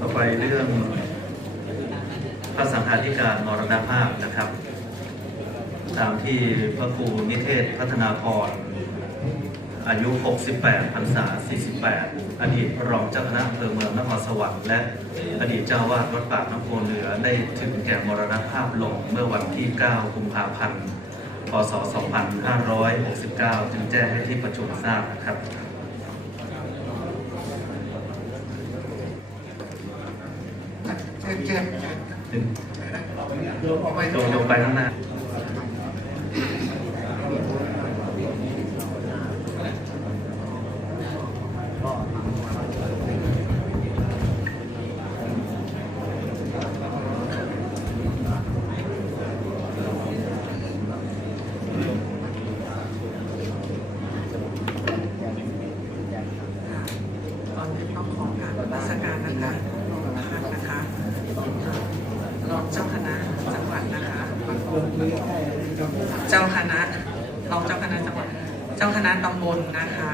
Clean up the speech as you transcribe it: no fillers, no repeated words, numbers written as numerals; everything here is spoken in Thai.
ต่อไปเรื่องพระสังฆาธิการมรณภาพนะครับตามที่พระครูนิเทศพัฒนาพรอายุ 68 พรรษา 48 อดีตรองเจ้าคณะอำเภอเมืองนครสวรรค์และอดีตเจ้าวาดวัดปากน้ำโพเหนือได้ถึงแก่มรณภาพลงเมื่อวันที่ 9 กุมภาพันธ์ พ.ศ. 2569 จึงแจ้งให้ที่ประชุมทราบนะครับลงไปข้างหน้าต้องขอกราบนมัสการนะคะนะคะรองเจ้าคณะจังหวัดนะคะเจ้าคณะรองเจ้าคณะจังหวัดเจ้าคณะตำบลนะคะ